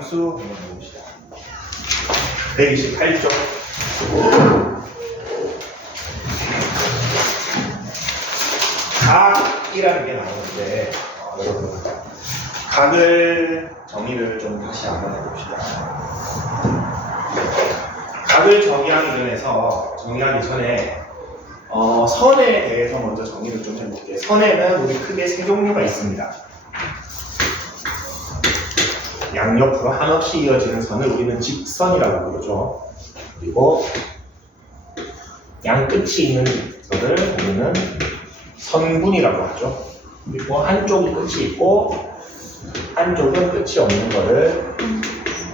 함수 한번 해봅시다. 128쪽. 각이라는 게 나오는데 여러분 각을 정의를 좀 다시 한번 해봅시다. 각을 정의하기 전에 선에 대해서 먼저 정의를 좀 해볼게요. 선에는 우리 크게 세 종류가 있습니다. 양옆으로 한없이 이어지는 선을 우리는 직선이라고 부르죠. 그리고 양끝이 있는 선을 우리는 선분이라고 하죠. 그리고 한쪽이 끝이 있고 한쪽은 끝이 없는 거를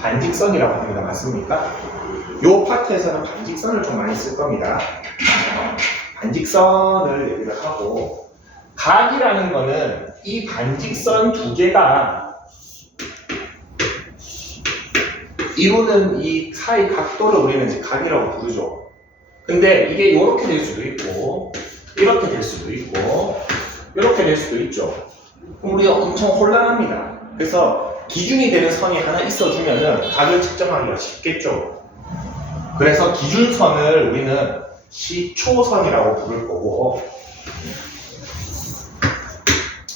반직선이라고 합니다. 맞습니까? 요 파트에서는 반직선을 좀 많이 쓸 겁니다. 반직선을 얘기를 하고, 각이라는 거는 이 반직선 두 개가 이루는 이 사이 각도를 우리는 이제 각이라고 부르죠. 근데 이게 이렇게 될 수도 있고, 이렇게 될 수도 있고, 이렇게 될 수도 있죠. 그럼 우리가 엄청 혼란합니다. 그래서 기준이 되는 선이 하나 있어주면은 각을 측정하기가 쉽겠죠. 그래서 기준선을 우리는 시초선이라고 부를 거고,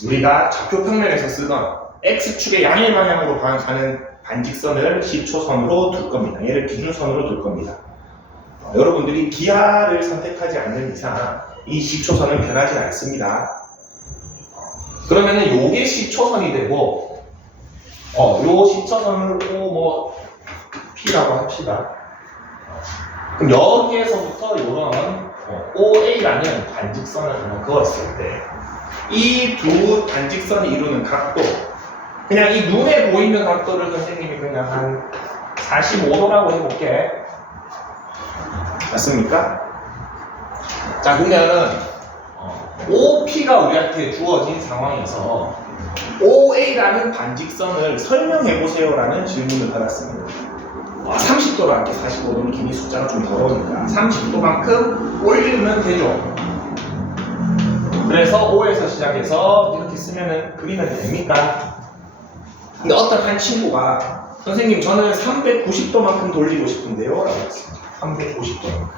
우리가 좌표 평면에서 쓰던 X축의 양의 방향으로 가는 반직선을 시초선으로 둘 겁니다. 얘를 기준선으로 둘 겁니다. 여러분들이 기하를 선택하지 않는 이상 이 시초선은 변하지 않습니다. 그러면은 요게 시초선이 되고, 요 시초선을 P라고 합시다. 그럼 여기에서부터 이런 OA라는 반직선을 하나 그었을 때 이 두 반직선이 이루는 각도, 그냥 이 눈에 보이는 각도를 선생님이 그냥 한 45도라고 해볼게. 맞습니까? 자, 그러면 OP가 우리한테 주어진 상황에서 OA라는 반직선을 설명해보세요 라는 질문을 받았습니다. 30도로 할게. 45도는 괜히 숫자가 좀 더러우니까 30도만큼 올리면 되죠. 그래서 O에서 시작해서 이렇게 쓰면은 그리면 됩니까? 근데 어떤 한 친구가 선생님 저는 390도만큼 돌리고 싶은데요 라고 했습니다. 390도.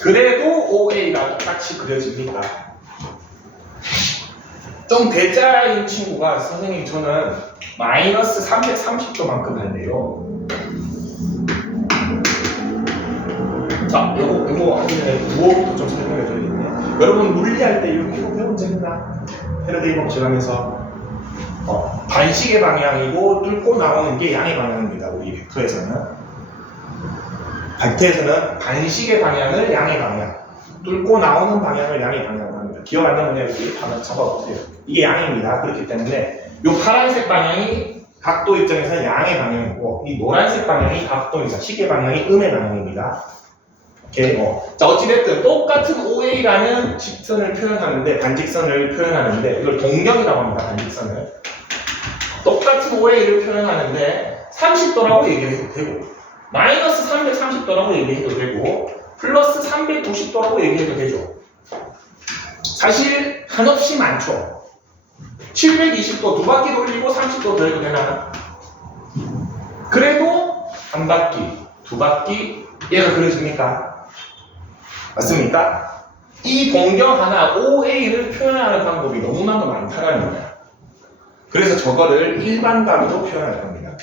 그래도 OA가 똑같이 그려집니까? 좀 대자인 친구가 선생님 저는 마이너스 330도만큼 할래요. 자, 요거 하기 전에 무엇부터 좀 설명해 줘야겠네. 여러분 물리할 때 이거 배운 적 있나? 패러데이 법칙 하면서 반식의 방향이고 뚫고 나오는 게 양의 방향입니다. 우리 벡터에서는. 벡터에서는 반식의 방향을 양의 방향, 뚫고 나오는 방향을 양의 방향으로 합니다. 기억 안 나면 이렇게 하나 적어보세요. 이게 양입니다. 그렇기 때문에 이 파란색 방향이 각도 입장에서는 양의 방향이고 이 노란색 방향이 각도입니다. 시계 방향이 음의 방향입니다. 이렇게 자, 어찌됐든 똑같은 OA라는 직선을 표현하는데, 반직선을 표현하는데 이걸 동경이라고 합니다. 반직선을 똑같은 OA를 표현하는데 30도라고 얘기해도 되고 마이너스 330도라고 얘기해도 되고 플러스 390도라고 얘기해도 되죠. 사실 한없이 많죠. 720도 두 바퀴 돌리고 30도 더해도 되나? 그래도 한 바퀴, 두 바퀴 얘가 그려집니까? 맞습니까? 이 동경 하나 OA를 표현하는 방법이 너무나도 많다라는 거예요. 그래서 저거를 일반각으로 표현할 겁니다.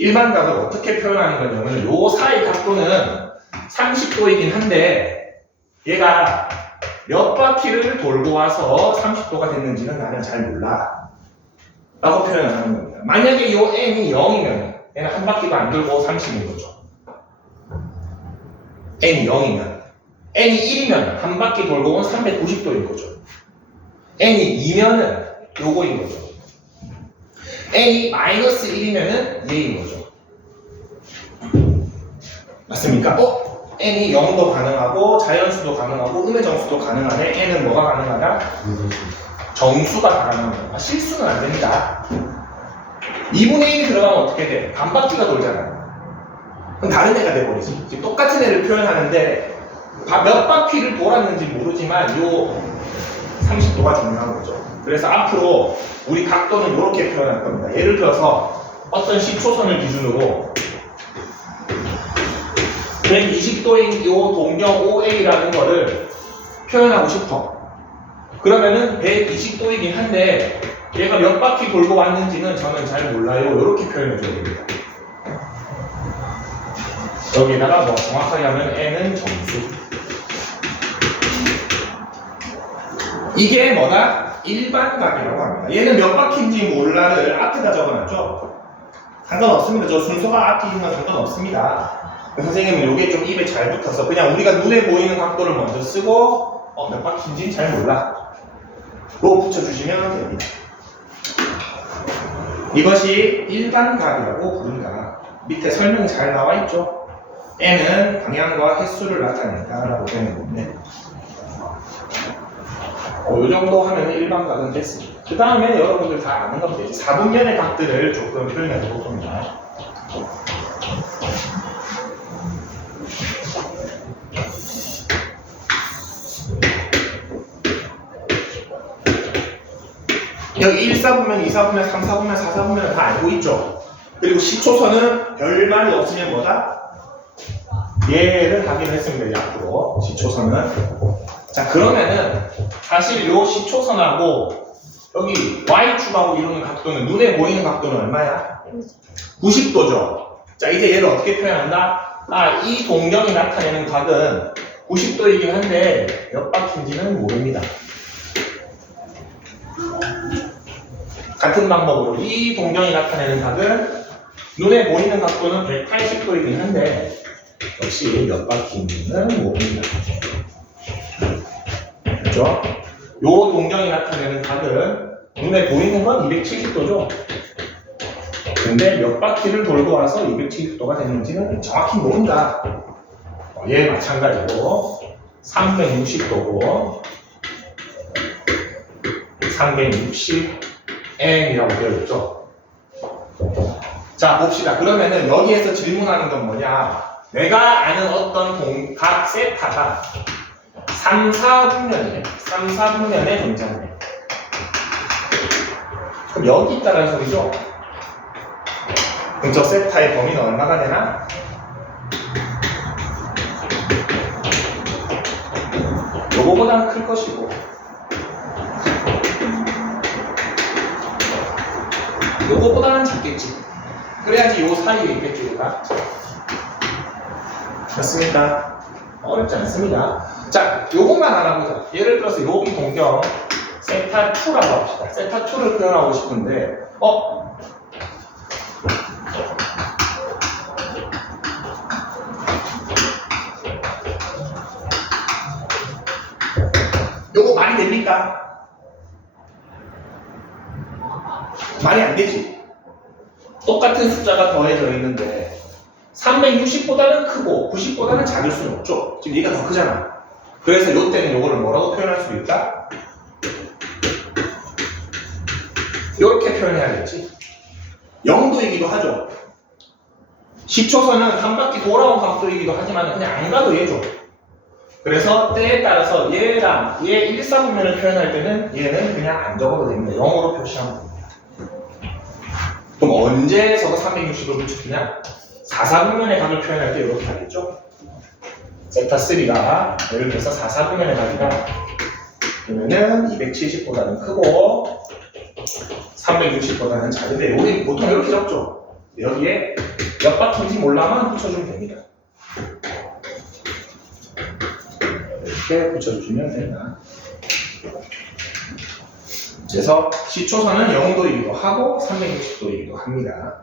일반각을 어떻게 표현하는 거냐면 요 사이 각도는 30도이긴 한데 얘가 몇 바퀴를 돌고 와서 30도가 됐는지는 나는 잘 몰라 라고 표현을 하는 겁니다. 만약에 요 n이 0이면 얘는 한 바퀴도 안 돌고 30인 거죠. n이 0이면 n이 1이면 한 바퀴 돌고 온 390도인 거죠. n이 2면은 요거인 거죠. n이 마이너스 1이면은 얘인 거죠. 맞습니까? n이 0도 가능하고 자연수도 가능하고 음의 정수도 가능하네. n은 뭐가 가능하다? 정수가 가능합니다. 실수는 안 됩니다. 2분의 1이 들어가면 어떻게 돼? 반바퀴가 돌잖아요. 그럼 다른 애가 돼버리지. 지금 똑같은 애를 표현하는데 몇 바퀴를 돌았는지 모르지만 요 30도가 중요한 거죠. 그래서 앞으로 우리 각도는 이렇게 표현할 겁니다. 예를 들어서 어떤 시초선을 기준으로 120도인 이 동경 OA라는 거를 표현하고 싶어. 그러면은 120도이긴 한데 얘가 몇 바퀴 돌고 왔는지는 저는 잘 몰라요. 이렇게 표현해 줘야 됩니다. 여기다가 뭐 정확하게 하면 N은 정수. 이게 뭐다? 일반각이라고 합니다. 얘는 몇 바퀴인지 몰라를 앞에다 적어놨죠? 상관없습니다. 저 순서가 앞에 있는 건 상관없습니다. 선생님은 이게 좀 입에 잘 붙어서 그냥 우리가 눈에 보이는 각도를 먼저 쓰고 몇 바퀴인지는 잘 몰라. 로 붙여주시면 됩니다. 이것이 일반각이라고 부른다. 밑에 설명이 잘 나와 있죠? N은 방향과 횟수를 나타낸다 라고 되는 건데 이 정도 하면 일반각은 됐습니다. 그 다음에 여러분들 다 아는 겁니다. 이제 4분면의 각들을 조금 표현해 볼 겁니다. 여기 1, 4분면, 2, 4분면, 3, 4분면, 4, 4분면은 다 알고 있죠? 그리고 시초선은 별말이 없으면 뭐다? 얘를 하기로 했습니다. 이제 앞으로 시초선은. 자, 그러면은 사실 요 시초선하고 여기 Y축하고 이루는 각도는 눈에 보이는 각도는 얼마야? 90도죠. 자, 이제 얘를 어떻게 표현한다? 이 동경이 나타내는 각은 90도이긴 한데 몇 바퀴인지는 모릅니다. 같은 방법으로 이 동경이 나타내는 각은 눈에 보이는 각도는 180도이긴 한데 역시 몇 바퀴인지는 모릅니다. 그렇죠? 요 동경이 나타내는 각은 눈에 보이는 건 270도죠. 근데 몇 바퀴를 돌고 와서 270도가 됐는지는 정확히 모른다. 얘 마찬가지고 360도고 360N이라고 되어 있죠. 자, 봅시다. 그러면은 여기에서 질문하는 건 뭐냐? 내가 아는 어떤 각 세타가 3, 4분면이네. 3, 4분면에 존재하네. 그럼 여기 있다는 소리죠? 그럼 저 세타의 범위는 얼마가 되나? 요거보다는 클 것이고 요거보다는 작겠지. 그래야지 요 사이에 있겠지 우리가. 맞습니까? 어렵지 않습니다. 자, 요것만 알아보자. 예를 들어서 여기 동경 세타2라고 합시다. 세타2를 표현하고 싶은데 요거 말이 됩니까? 말이 안 되지. 똑같은 숫자가 더해져 있는데 360보다는 크고 90보다는 작을 수는 없죠. 지금 얘가 더 크잖아. 그래서 요때는 요거를 뭐라고 표현할 수 있다? 요렇게 표현해야겠지. 0도이기도 하죠. 시초선은 한 바퀴 돌아온 각도이기도 하지만 그냥 안 가도 얘죠. 그래서 때에 따라서 얘랑 얘 1, 4분면을 표현할 때는 얘는 그냥 안 적어도 됩니다. 0으로 표시하면 됩니다. 그럼 언제 저거 360을 붙이느냐? 4, 4분면의 각을 표현할 때 이렇게 하겠죠? 세타3가 예를 들어서 4, 4분면의 각이다. 그러면은 270보다는 크고 360보다는 작은데 우리 보통 이렇게 적죠? 여기에 몇 바퀴인지 몰라만 붙여주면 됩니다. 이렇게 붙여주시면 됩니다. 그래서 시초선은 0도이기도 하고 360도이기도 합니다.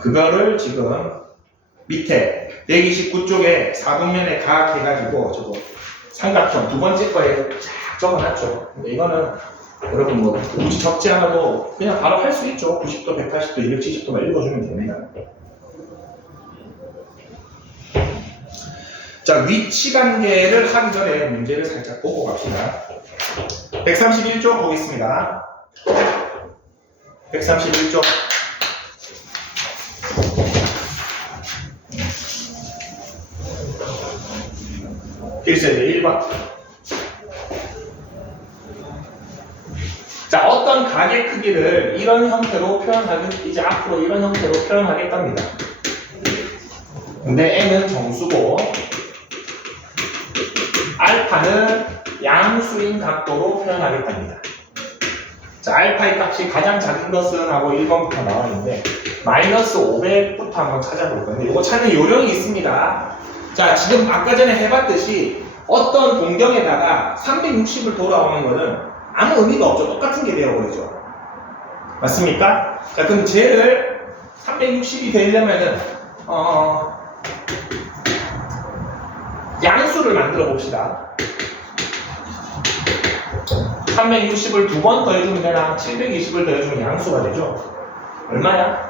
그거를 지금 밑에 129쪽에 4분면에 각 해가지고 저거 삼각형 두 번째 거에 쫙 적어놨죠. 근데 이거는 여러분 뭐 굳이 적지 않아도 그냥 바로 할 수 있죠. 90도, 180도, 270도만 읽어주면 됩니다. 자, 위치 관계를 하기 전에 문제를 살짝 보고 갑시다. 131쪽 보겠습니다. 131쪽. 필수제 1번. 가게 크기를 이런 형태로 이제 앞으로 이런 형태로 표현하겠답니다. 근데 n은 정수고 알파는 양수인 각도로 표현하겠답니다. 자, 알파의 값이 가장 작은 것은 하고 1번부터 나와 있는데 마이너스 500부터 한번 찾아볼 건데 이거 찾는 요령이 있습니다. 자, 지금 아까 전에 해봤듯이 어떤 동경에다가 360을 돌아오는 거는 아무 의미가 없죠. 똑같은 게 되어버리죠. 맞습니까? 자, 그럼 쟤를 360이 되려면은 양수를 만들어 봅시다. 360을 두 번 더해주면 되나? 720을 더해주면 양수가 되죠? 얼마야?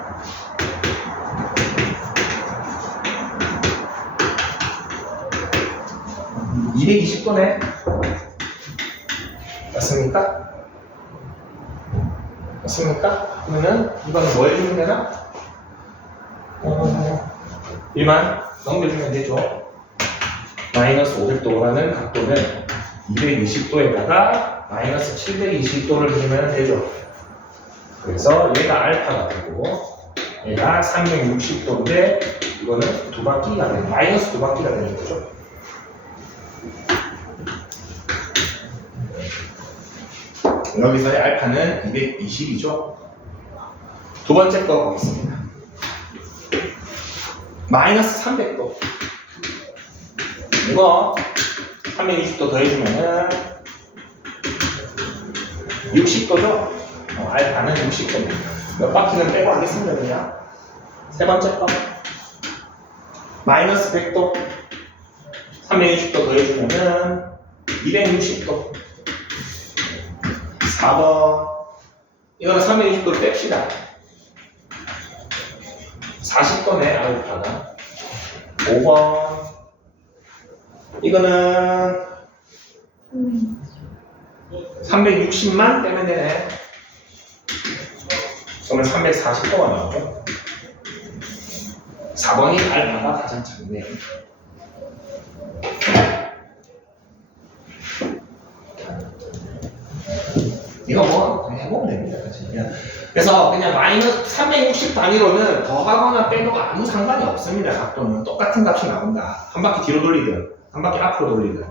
220도네? 맞습니까? 맞습니까? 그러면 이거는 뭐 해주면 되나? 1만 넘겨주면 되죠? 마이너스 500도라는 각도는 220도에다가 마이너스 720도를 주면 되죠. 그래서 얘가 알파가 되고 얘가 360도인데 이거는 두 바퀴가 되는 마이너스 두 바퀴가 되는 거죠. 여기서의 알파는 220이죠. 두 번째 거 보겠습니다. 마이너스 300도. 이거 360도 더해주면은 60도죠? 알파는 60도입니다. 몇 바퀴는 빼고 하겠습니다, 그냥. 세 번째 거. 마이너스 100도. 360도 더해주면은 260도. 4번. 이거는 360도를 뺍시다. 40도네, 알파가. 5번. 이거는 360만 빼면 되네. 그러면 340도가 나오죠. 4번이 알파가 가장 작네요. 이거 뭐 해보면 됩니다. 그래서 그냥 마이너스 360 단위로는 더하거나 빼고가 아무 상관이 없습니다. 각도는 똑같은 값이 나온다. 한 바퀴 뒤로 돌리든 한 바퀴 앞으로 돌리든.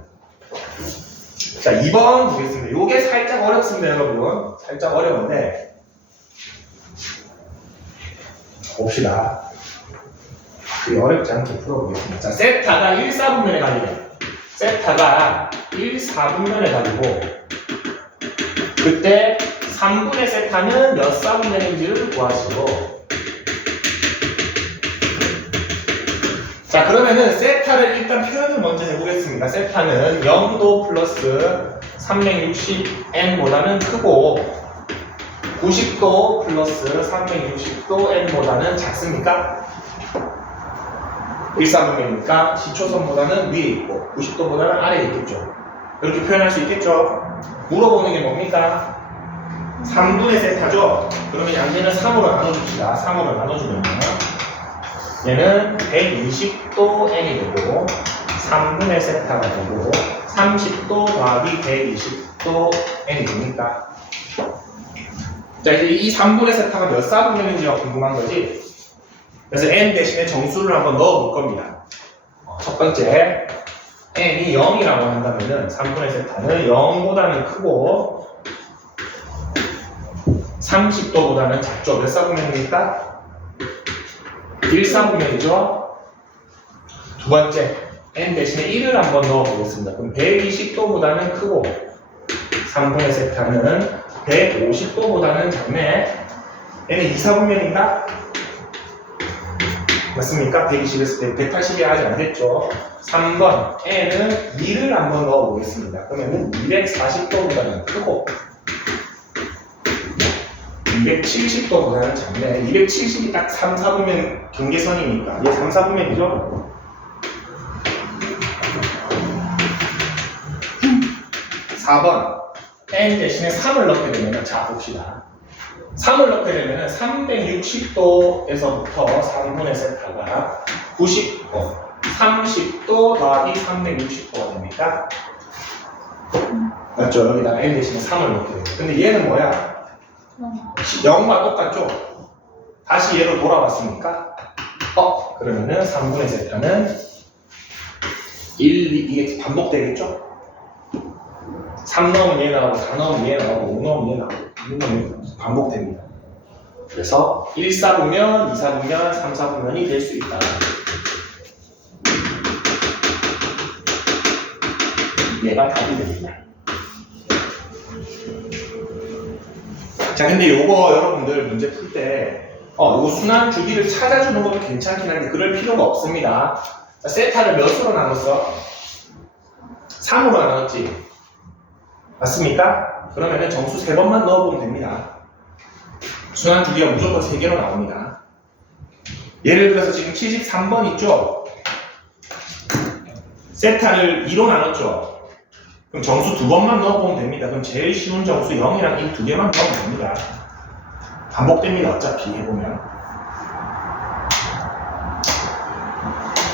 자, 2번 보겠습니다. 요게 살짝 어렵습니다, 여러분. 살짝 어려운데 봅시다. 그게 어렵지 않게 풀어보겠습니다. 자, 세타가 1, 4분면에 가리면 세타가 1, 4분면에 가리고 그때 3분의 세타는 몇 4분면인지를 구하시고 자, 그러면은 세타를 일단 표현을 먼저 해보겠습니다. 세타는 0도 플러스 360n보다는 크고 90도 플러스 360도 n보다는 작습니까? 1, 4분면이니까 시초선보다는 위에 있고 90도보다는 아래에 있겠죠. 이렇게 표현할 수 있겠죠? 물어보는 게 뭡니까? 3분의 세타죠? 그러면 양면을 3으로 나눠줍시다. 3으로 나눠주면 얘는 120도 n이 되고 3분의 세타가 되고 30도 더하기 120도 n이 됩니까? 자, 이제 이 3분의 세타가 몇 사분면인지가 궁금한 거지? 그래서 n 대신에 정수를 한번 넣어 볼 겁니다. 첫 번째, n이 0이라고 한다면은 3분의 세타는 0보다는 크고 30도보다는 작죠. 몇 사분면입니까? 1사분면이죠. 두 번째, n 대신에 1을 한번 넣어 보겠습니다. 그럼 120도보다는 크고 3분의 세타는 150도보다는 작네. n은 2사분면인가? 맞습니까? 120에서 180이 아직 안 됐죠. 3번, n은 2를 한번 넣어 보겠습니다. 그러면 240도보다는 크고 270도보다는 작네. 270이 딱 3, 4분면 경계선이니까 얘 3, 4분면이죠? 4번, n 대신에 3을 넣게 되면 자 봅시다. 3을 넣게 되면 360도에서부터 3분의 세타가 90도, 30도 더하기 360도가 됩니까? 맞죠? 여기다가 n 대신에 3을 넣게 돼요. 근데 얘는 뭐야? 0과 똑같죠? 다시 얘로 돌아왔으니까 그러면은 3분의 세타는 1, 2, 이게 반복되겠죠? 3 넣으면 얘 나오고 4 넣으면 얘 나오고 5 넣으면 얘 나오고 6 넣으면 얘 나오고 반복됩니다. 그래서 1, 4분면, 2, 4분면, 3, 4분면이 될 수 있다. 얘가 답이 됩니다. 자, 근데 요거 여러분들 문제 풀 때 요거 순환 주기를 찾아주는 것도 괜찮긴 한데 그럴 필요가 없습니다. 자, 세타를 몇으로 나눴어? 3으로 나눴지? 맞습니까? 그러면은 정수 3번만 넣어보면 됩니다. 순환 주기가 무조건 3개로 나옵니다. 예를 들어서 지금 73번 있죠? 세타를 2로 나눴죠? 그럼 정수 2번만 넣어보면 됩니다. 그럼 제일 쉬운 정수 0이랑 1 2개만 넣으면 됩니다. 반복됩니다. 어차피 해보면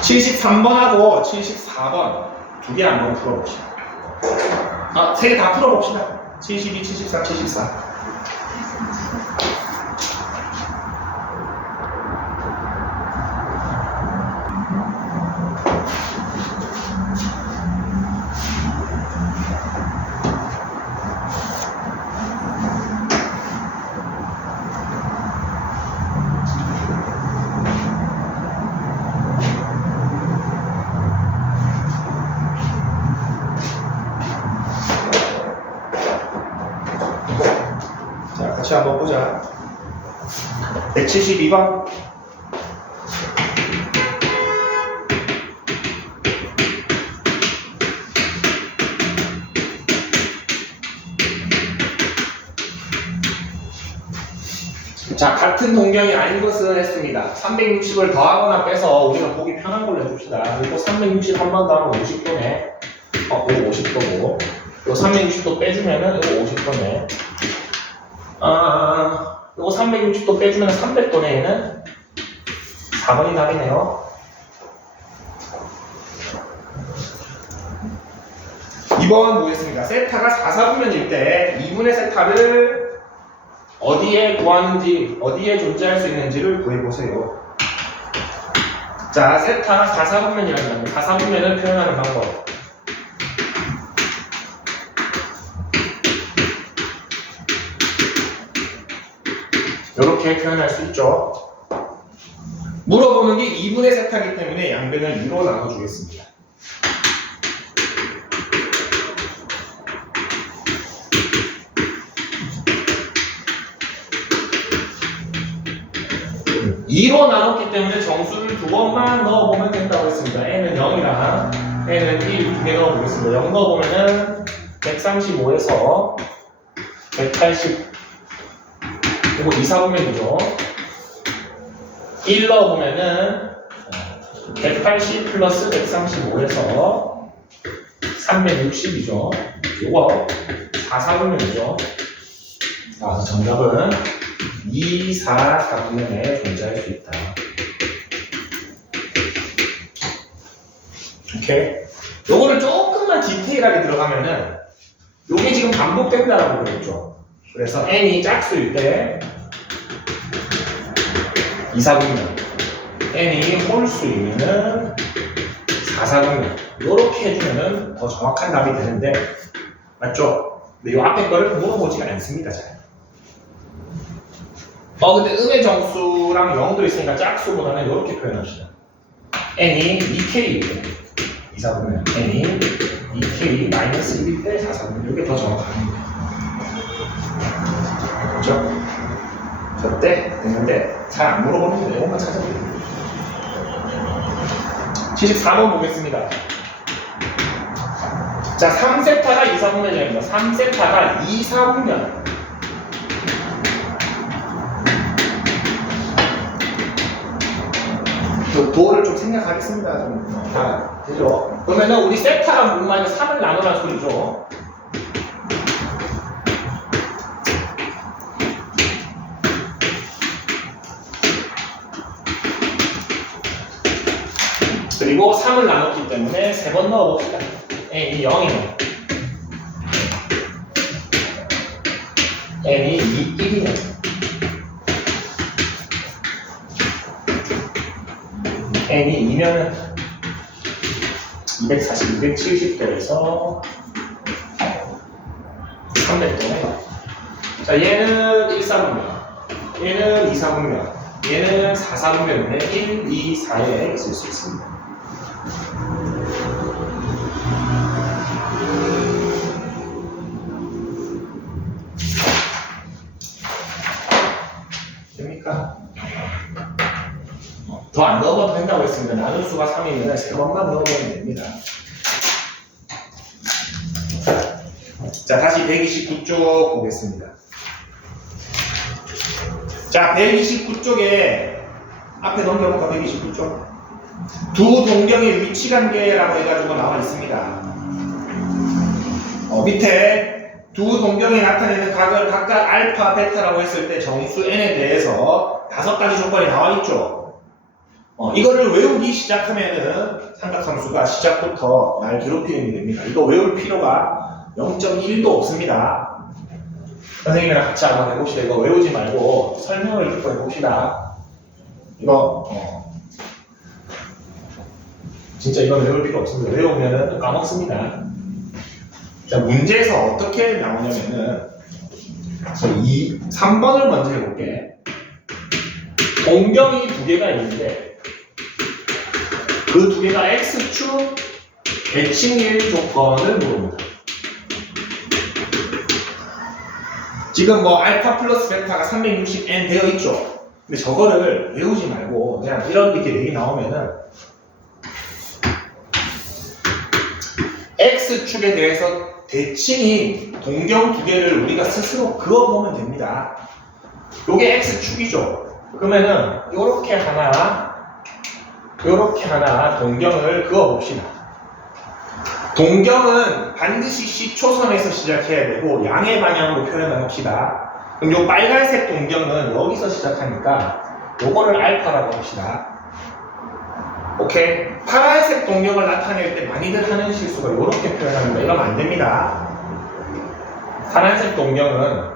73번하고 74번 2개 한번 풀어봅시다. 3개 다 풀어봅시다. 72, 73, 74. 같이 한번 보자. 172번. 자, 같은 동경이 아닌 것은 했습니다. 360을 더하거나 빼서 우리가 보기 편한 걸로 해줍시다. 그리고 360 한 번 더하면 50도네. 이거 50도고. 이거 360도 빼주면은 이거 50도네. 이거 360도 빼주면 300도네, 얘는. 4번이 답이네요. 2번 보겠습니다. 세타가 4사분면일 때 2분의 세타를 어디에 구하는지, 어디에 존재할 수 있는지를 구해보세요. 자, 세타가 4사분면이라는 겁니다. 4사분면을 표현하는 방법. 이렇게 표현할 수 있죠. 물어보는 게 2분의 세타이기 때문에 양변을 2로 나눠주겠습니다. (2로) 나눴기 때문에 정수를 2번만 넣어보면 된다고 했습니다. n은 0이랑 n은 1 두 개 넣어보겠습니다. 0 넣어보면은 135에서 180 이거 2, 4분면이죠. 1 넣어보면은 180 플러스 135에서 360이죠. 이거 4, 4분면이죠. 그래서 정답은 2, 4, 4분면에 존재할 수 있다. 오케이. 요거를 조금만 디테일하게 들어가면은 요게 지금 반복된다라고 그랬죠. 그래서 n이 짝수일 때 2, 4분면, n이 홀수이면은 4, 4분면 이렇게 해주면은 더 정확한 답이 되는데 맞죠? 근데 이 앞에 거를 물어보지가 않습니다. 잘. 근데 음의 정수랑 0도 있으니까 짝수보다는 이렇게 표현합시다. n이 2k일 때 2, 4분면, n이 2k 마이너스 1일 때 4, 4분면 이게 더 정확합니다. 그렇죠? 저때 됐는데 잘 안 물어보는데 이것만 찾아보면 됩니다. 74번 보겠습니다. 자, 3세타가 2, 4분면입니다. 3세타가 2, 4분면. 도를 좀 생각하겠습니다. 좀. 되죠? 그러면은 우리 세타란 부분만 3을 나누라는 소리죠. 그리고 3을 나눴기 때문에 3번 넣어봅시다. n이 0이네. n이 1이네. n이 2면은 240, 270도에서 300도네. 자, 얘는 1사분면, 얘는 2사분면, 얘는 4사분면인데 1, 2, 4에 쓸 수 있습니다. 됩니까? 더 안 넣어봐도 된다고 했습니다. 나눗수가 3이면 3번만 넣어보면 됩니다. 자, 다시 129쪽 보겠습니다. 자, 129쪽에 앞에 넘겨볼까? 129쪽. 두 동경의 위치관계라고 해가지고 나와 있습니다. 밑에 두 동경이 나타내는 각을 각각 알파, 베타라고 했을 때 정수 n에 대해서 5가지 조건이 나와 있죠. 이거를 외우기 시작하면은 삼각함수가 시작부터 날 괴롭히는 게 됩니다. 이거 외울 필요가 0.1도 없습니다. 선생님이랑 같이 한번 해봅시다. 이거 외우지 말고 설명을 듣고 해봅시다. 이거 진짜 이건 외울 필요 없습니다. 외우면은 또 까먹습니다. 자, 문제에서 어떻게 나오냐면은 3번을 먼저 해볼게. 동경이 두 개가 있는데 그 두 개가 x축 대칭일 조건을 물어봅니다. 지금 뭐 알파 플러스 베타가 360n 되어 있죠. 근데 저거를 외우지 말고 그냥 이런 이렇게 얘기 나오면은 x축에 대해서 대칭인 동경 두 개를 우리가 스스로 그어보면 됩니다. 요게 x축이죠. 그러면은 요렇게 하나 동경을 그어봅시다. 동경은 반드시 C초선에서 시작해야 되고 양의 방향으로 표현을 합시다. 그럼 요 빨간색 동경은 여기서 시작하니까 요거를 알파라고 합시다. 오케이? 파란색 동경을 나타낼 때 많이들 하는 실수가 요렇게 표현합니다. 이러면 안 됩니다. 파란색 동경은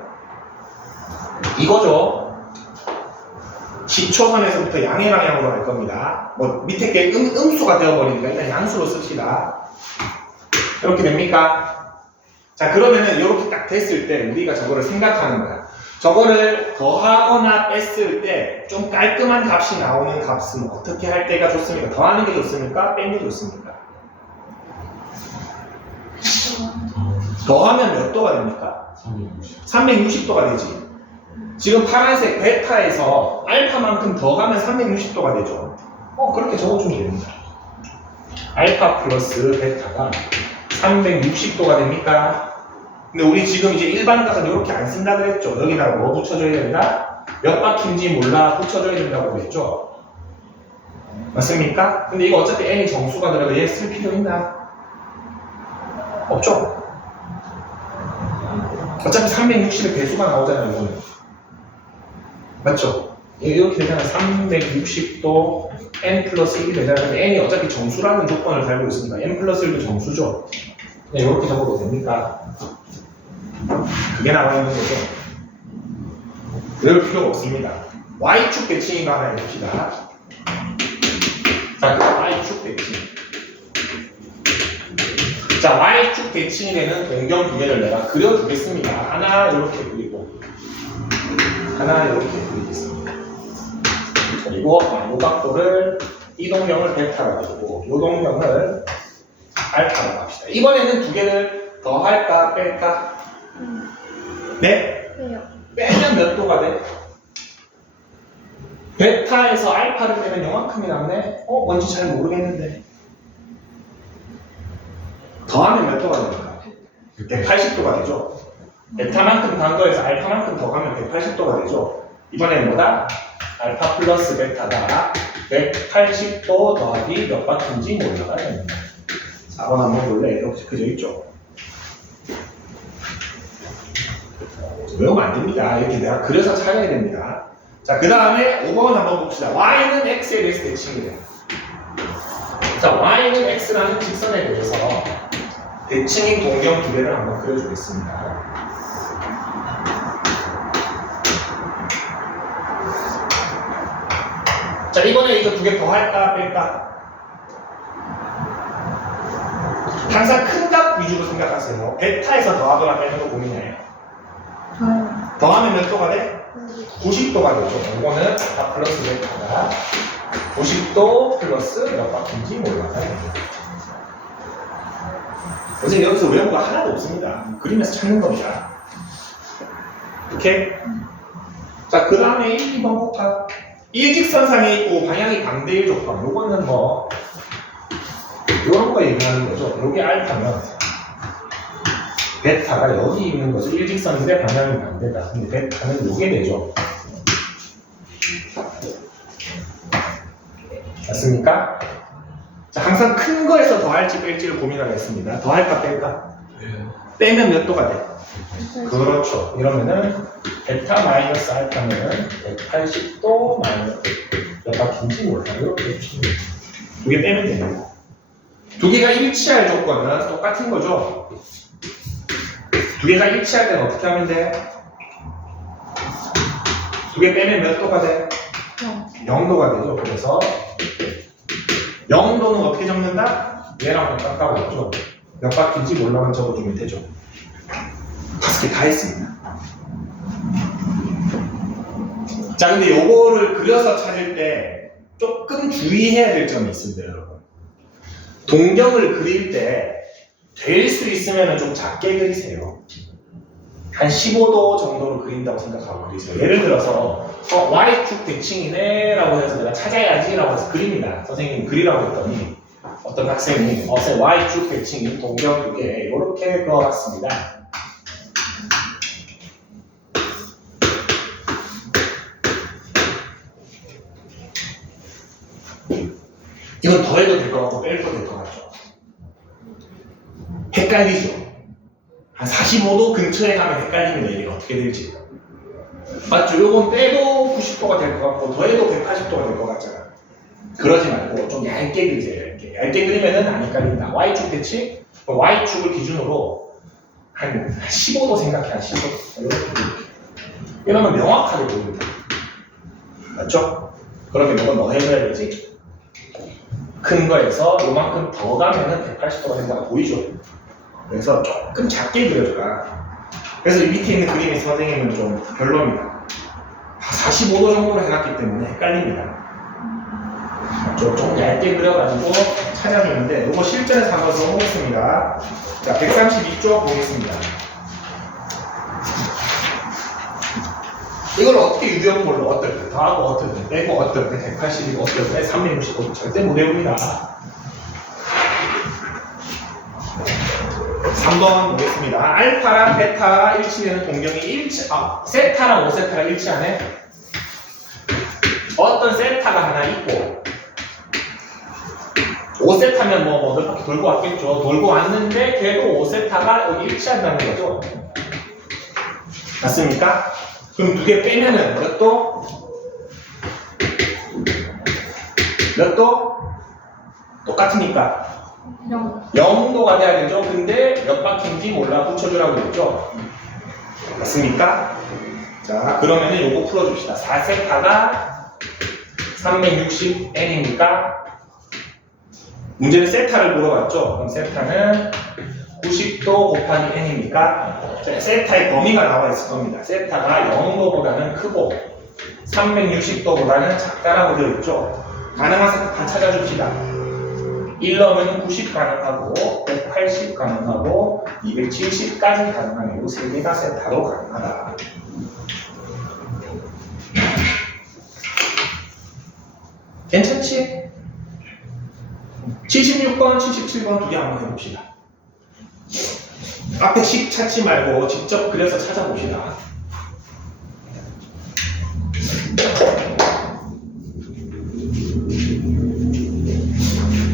이거죠. C초선에서부터 양의 방향으로 갈 겁니다. 뭐 밑에 게 음수가 되어버리니까 일단 양수로 씁시다. 이렇게 됩니까? 자, 그러면은 이렇게 딱 됐을 때 우리가 저거를 생각하는 거야. 저거를 더하거나 뺐을 때 좀 깔끔한 값이 나오는 값은 어떻게 할 때가 좋습니까? 더하는 게 좋습니까? 빼는 게 좋습니까? 더하면 몇 도가 됩니까? 360도가 되지. 지금 파란색 베타에서 알파만큼 더 가면 360도가 되죠. 그렇게 적어주면 됩니다. 알파 플러스 베타가 360도가 됩니까? 근데 우리 지금 이제 일반 값은 이렇게 안 쓴다 그랬죠. 여기다가 뭐 붙여줘야 된다? 몇 바퀴인지 몰라 붙여줘야 된다고 그랬죠. 맞습니까? 근데 이거 어차피 n이 정수가 들어가 얘 쓸 필요 있나? 없죠? 어차피 360의 배수가 나오잖아요, 이거는. 맞죠? 이렇게 되잖아. 360도 n 플러스 1이 되잖아. 근데 n이 어차피 정수라는 조건을 달고 있습니다. n 플러스 1도 정수죠. 네, 이렇게 적어도 됩니까? 그게 나와 있는 거죠. 외울 필요가 없습니다. y축 대칭인가 하나 해봅시다. 자, 그 y축 대칭. 자, y축 대칭이 되는 동경 두 개를 내가 그려주겠습니다. 하나 이렇게 그리고 하나 이렇게 그리겠습니다. 그리고 이 각도를 이 동경을 베타라고 하고 이 동경을 알파라고 합시다. 이번에는 두 개를 더 할까 뺄까? 네? 왜요? 빼면 몇 도가 돼? 베타에서 알파를 빼면 요만큼이 남네? 뭔지 잘 모르겠는데. 더하면 몇 도가 됩니까? 180도가 되죠. 베타만큼 간 거에서 알파만큼 더 가면 180도가 되죠. 이번엔 뭐다? 알파 플러스 베타가 180도 더하기 몇 바퀴인지 몰라가 됩니다. 4번 한번 볼래? 이렇게 그저 있죠. 외우면 안 됩니다. 이렇게 내가 그려서 찾아야 됩니다. 자, 그 다음에 5번 한번 봅시다. y는 x에 대해서 대칭이래요. 자, y는 x라는 직선에 대해서 대칭인 동경 두 개를 한번 그려주겠습니다. 자, 이번에 이거 두 개 더 할까 뺄까? 항상 큰 값 위주로 생각하세요. 베타에서 더하거나 빼는 거 고민해요. 더하면 몇 도가 돼? 90도가 되죠. 이거는 다 플러스 베타가 90도 플러스 몇 바퀴인지 몰라요. 선생님 여기서 외운 거 하나도 없습니다. 그림에서 찾는 겁니다. 오케이? 자, 그 다음에 1, 2번 볼까? 일직선상에 있고 방향이 반대일 조건. 요거는 뭐 요런 거 얘기하는 거죠. 요게 알파면 베타가 여기 있는 거죠. 일직선인데 방향이 반대다. 근데 베타는 요게 되죠. 맞습니까? 자, 항상 큰 거에서 더할지 뺄지를 고민하려 했습니다. 더할까 뺄까? 빼면 몇 도가 돼? 그렇죠. 이러면은 베타 마이너스 알파는 180도 마이너스 몇 바퀴인지 몰라요. 이렇게 두 개 빼면 돼요. 두 개가 일치할 조건은 똑같은 거죠. 두 개가 일치할 때는 어떻게 하면 돼? 두 개 빼면 몇 도가 돼? 0도가 되죠. 그래서 0도는 어떻게 적는다? 얘랑 똑같다고 했죠. 몇 바퀴인지 몰라만 적어주면 되죠. 5개 다 했습니다. 자, 근데 요거를 그려서 찾을 때 조금 주의해야 될 점이 있습니다, 여러분. 동경을 그릴 때 될 수 있으면 좀 작게 그리세요. 한 15도 정도로 그린다고 생각하고 그리세요. 예를 들어서 Y축 대칭이네 라고 해서 내가 찾아야지 라고 해서 그립니다. 선생님 그리라고 했더니 어떤 학생이 선생님 Y축 대칭인 동경 두 개 이렇게 그어봤습니다. 이건 더해도 될 것 같고 빼도 될 것 같죠. 헷갈리죠. 한 45도 근처에 가면 헷갈립니다. 이게 어떻게 될지. 맞죠? 요건 빼도 90도가 될 것 같고 더해도 180도가 될 것 같잖아. 그러지 말고 좀 얇게 그리세요. 얇게 그리면은 안 헷갈린다. Y축 대칭? Y축을 기준으로 한 15도 생각해. 한 15도. 이렇게. 이러면 명확하게 보입니다. 맞죠? 그러면 이건 뭐 해줘야 되지? 큰 거에서 요만큼 더 가면은 180도가 된다고 보이죠? 그래서 조금 작게 그려줘라. 그래서 이 밑에 있는 그림이 선생님은 좀 별로입니다. 45도 정도로 해놨기 때문에 헷갈립니다. 좀 얇게 그려가지고 찾아주는데 이거 실전에서 한번 써보겠습니다. 자, 132쪽 보겠습니다. 이걸 어떻게 유형 뭘로 어떨 때 더하고 어떨 때 빼고 어떨 때 180이고 어떨 때 365도 절대 못 외웁니다. 3번 보겠습니다. 알파랑 베타가 일치되는 동경이 세타랑 5세타가 일치하네. 어떤 세타가 하나 있고 5세타면 몇 바퀴 돌고 왔겠죠. 돌고 왔는데 걔도 5세타가 일치한다는 거죠. 맞습니까? 그럼 두 개 빼면은 몇 도? 몇 도? 똑같으니까 0도가 돼야 되죠. 근데 몇 바퀴인지 몰라 붙여주라고 했죠. 맞습니까? 자, 그러면은 요거 풀어줍시다. 4세타가 360n이니까 문제는 세타를 물어봤죠. 그럼 세타는 90도 곱하기 n이니까 세타의 범위가 나와 있을 겁니다. 세타가 0도보다는 크고 360도보다는 작다라고 되어 있죠. 가능한 세타 다 찾아줍시다. 1 넣으면 90 가능하고 180 가능하고 270까지 가능하네요. 세 개가 세타로 가능하다. 괜찮지? 76번, 77번 두 개 한번 해봅시다. 앞에 식 찾지 말고 직접 그려서 찾아봅시다.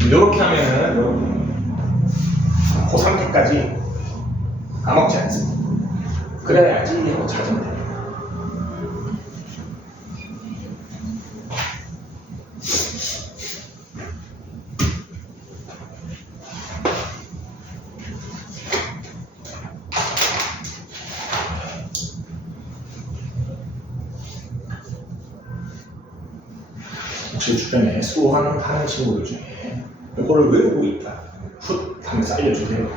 이렇게 하면은 여러분 그 상태까지 까먹지 않습니다. 그래야지 이거 찾으면 돼요. 혹시 주변에 수호하는 친구들 중에 이거를 외우고 있다. 훗 하면서 알려주세요.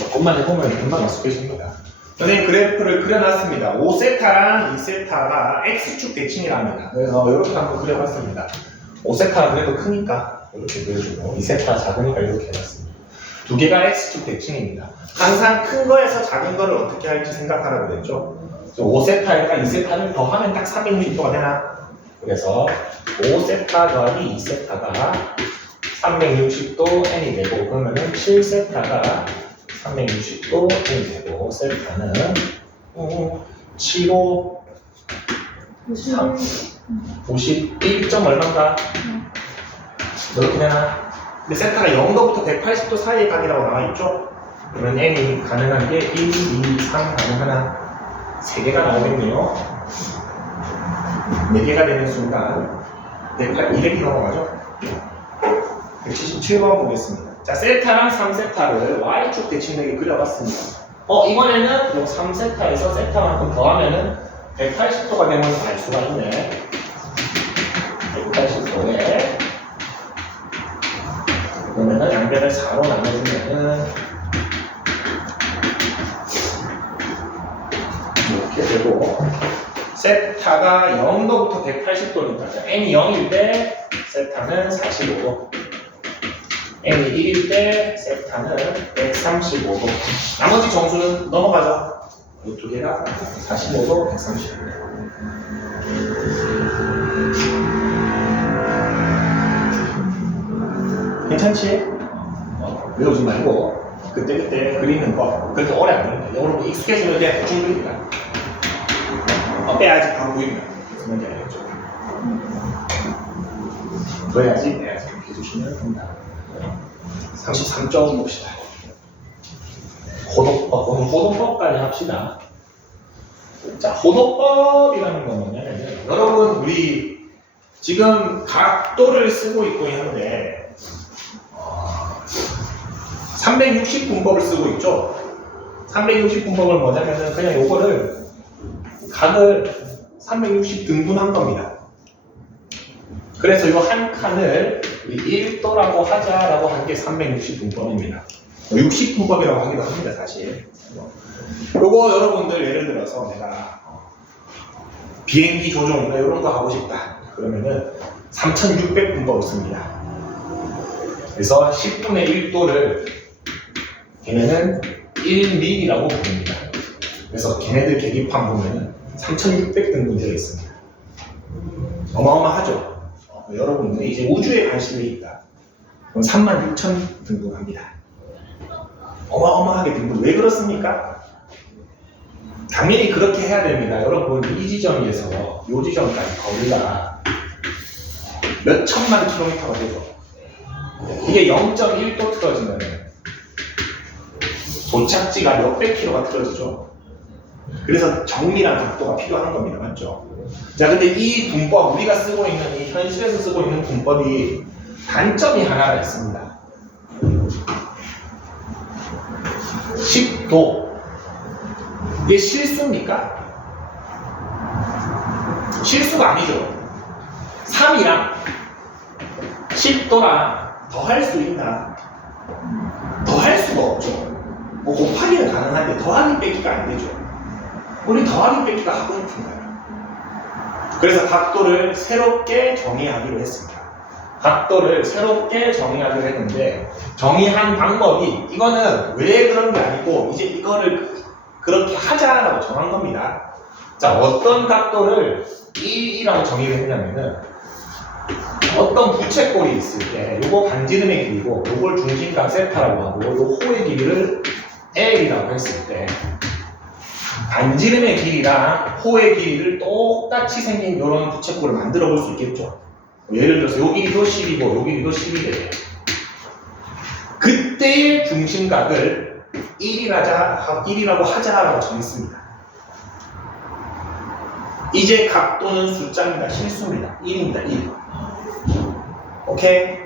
조금만 해보면 금방 익숙해집니다. 선생님 그래프를 그려놨습니다. 5세타랑 2세타가 X축 대칭이랍니다. 그래서 이렇게 한번 그려봤습니다. 5세타가 그래도 크니까 이렇게 그려주고 2세타가 작으니까 이렇게 해놨습니다. 두 개가 X축 대칭입니다. 항상 큰 거에서 작은 거를 어떻게 할지 생각하라고 그랬죠. 5세타에다가 2세타를 더하면 딱 360도가 되나? 그래서 5세타 더하기 2세타가 360도 n이 되고 그러면은 7세타가 360도 n이 되고 세타는 75 51점 얼마인가? 이렇게 되나? 근데 세타가 0도부터 180도 사이의 각이라고 나와있죠? 그러면 n이 가능한 게 1, 2, 3 가능하나? 3개가 나오겠네요. 4개가 되는 순간 200이 넘어가죠? 177번 보겠습니다. 자, 세타랑 3세타를 Y축 대칭되게 그려봤습니다. 이번에는 요 3세타에서 세타만큼 더하면은 180도가 되는 걸 알 수가 있네. 180도에 그러면은 양변을 4로 나눠주면은 이렇게 되고 세타가 0도부터 180도니까 n이 0일 때 세타는 45도 n이 1일 때 세타는 135도 나머지 정수는 넘어가죠. 이 두 개가 45도, 135도 괜찮지? 외우지 말고 그때그때 그리는 거 그렇게 오래 안 걸립니다. 여러분 익숙해지면 그냥 대충 그립니다. 빼야지 바로 보입니다. 무슨 말인지 알겠죠? 그래야지 빼야지 이렇게 해주시면 됩니다. 33점 봅시다. 호도법까지 합시다. 자, 호도법이라는 건 뭐냐면 여러분 우리 지금 각도를 쓰고 있고 있는데 360분법을 쓰고 있죠. 360분법은 뭐냐면은 그냥 요거를 각을 360등분한 겁니다. 그래서 요 한 칸을 1도라고 하자라고 한 게 360분법입니다. 60분법이라고 하기도 합니다, 사실. 요거 여러분들 예를 들어서 내가 비행기 조종이나 이런 거 하고 싶다. 그러면은 3600분법을 씁니다. 그래서 10분의 1도를 걔네는 1mm라고 부릅니다. 그래서 걔네들 계기판 보면은 3600등분 되어 있습니다. 어마어마하죠? 여러분들이 이제 우주에 관심이 있다. 그럼 36,000 등분합니다. 어마어마하게 등분. 왜 그렇습니까? 당연히 그렇게 해야 됩니다. 여러분 이 지점에서 이 지점까지 거리가 몇 천만 킬로미터가 되죠. 이게 0.1도 틀어지면 도착지가 몇백 킬로가 틀어지죠. 그래서 정밀한 각도가 필요한 겁니다. 맞죠? 자, 근데 이 분법, 우리가 쓰고 있는, 이 현실에서 쓰고 있는 분법이 단점이 하나가 있습니다. 10도. 이게 실수입니까? 실수가 아니죠. 3이랑 10도랑 더 할 수 있나? 더 할 수가 없죠. 뭐 곱하기는 가능한데 더하기 빼기가 안 되죠. 우리 더하기 빼기가 하고 싶은 거예요. 그래서 각도를 새롭게 정의하기로 했습니다. 각도를 새롭게 정의하기로 했는데 정의한 방법이 이거는 왜 그런 게 아니고 이제 이거를 그렇게 하자라고 정한 겁니다. 자, 어떤 각도를 1이라고 정의를 했냐면은 어떤 부채꼴이 있을 때 요거 반지름의 길이고 요걸 중심각 세타라고 하고 요 호의 길이를 L이라고 했을 때 반지름의 길이랑 호의 길이를 똑같이 생긴 이런 부채꼴을 만들어 볼 수 있겠죠. 예를 들어서 요 길이도 10이고 요 길이도 10이 돼요. 그때의 중심각을 1이라고 하자라고 정했습니다. 이제 각도는 숫자입니다. 실수입니다. 1입니다. 1. 오케이?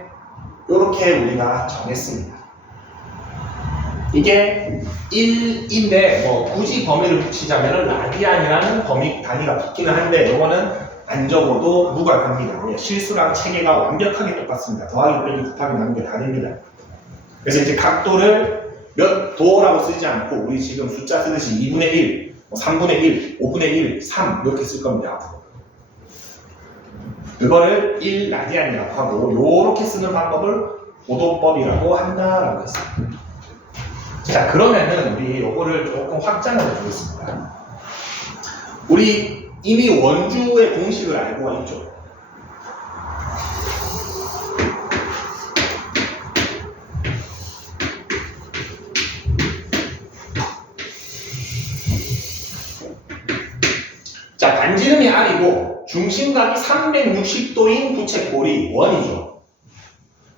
요렇게 우리가 정했습니다. 이게 1인데 뭐 굳이 범위를 붙이자면 라디안이라는 범위 단위가 붙기는 한데 요거는 안 적어도 무관합니다. 실수랑 체계가 완벽하게 똑같습니다. 더하기, 빼기, 곱하기, 나누기 다 됩니다. 그래서 이제 각도를 몇 도라고 쓰지 않고 우리 지금 숫자 쓰듯이 2분의 1, 3분의 1, 5분의 1, 3 이렇게 쓸 겁니다. 앞으로. 그거를 1라디안이라고 하고 요렇게 쓰는 방법을 오도법이라고 한다라고 했습니다. 자, 그러면은 우리 요거를 조금 확장을 해보겠습니다. 우리 이미 원주의 공식을 알고 있죠? 자, 반지름이 R이고 중심각이 360도인 부채꼴이 원이죠.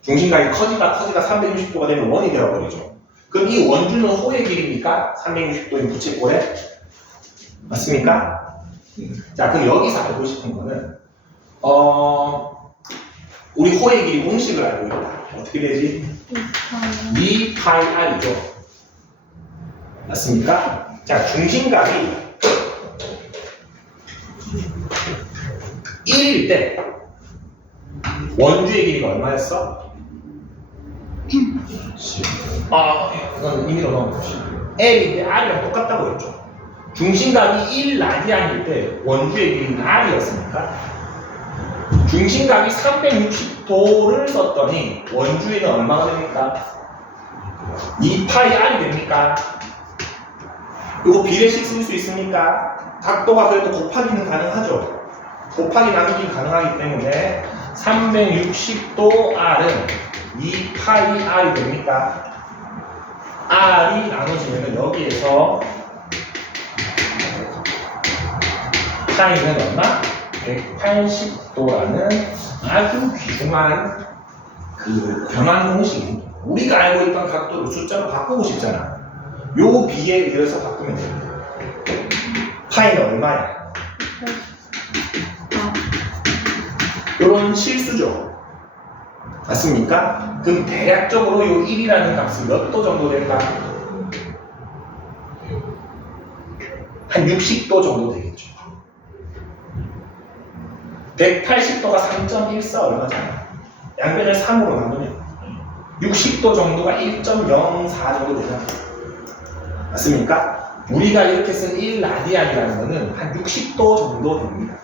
중심각이 커지다 360도가 되면 원이 되어버리죠. 그럼 이 원주는 호의 길이입니까? 360도인 부채꼴에? 맞습니까? 자, 그럼 여기서 알고 싶은 거는 우리 호의 길이 공식을 알고 있다. 어떻게 되지? 2파이 R이죠. 맞습니까? 자, 중심각이 1일 때 원주의 길이가 얼마였어? 이건 임의로 넣어봅시다. L인데 R이랑 똑같다고 했죠. 중심각이 1라디안일 때 원주의 길이는 R이었으니까 중심각이 360도를 썼더니 원주의는 얼마가 됩니까? 2파이 R이 됩니까? 이거 비례식 쓸 수 있습니까? 각도가 그래도 곱하기는 가능하죠. 곱하기 나누기 가능하기 때문에 360도 R은 2파이 R이 됩니까? R이 나눠지면 여기에서 파이는 얼마? 180도라는 아주 귀중한 그 변환 공식입니다. 우리가 알고 있던 각도를 숫자로 바꾸고 싶잖아. 요 비에 의해서 바꾸면 됩니다. 파이는 얼마야? 요런 실수죠. 맞습니까? 그럼 대략적으로 요 1이라는 값이 몇 도 정도 될까? 한 60도 정도 되겠죠. 180도가 3.14 얼마잖아. 양변을 3으로 나누면 60도 정도가 1.04 정도 되잖아. 맞습니까? 우리가 이렇게 쓴 1라디안이라는 거는 한 60도 정도 됩니다.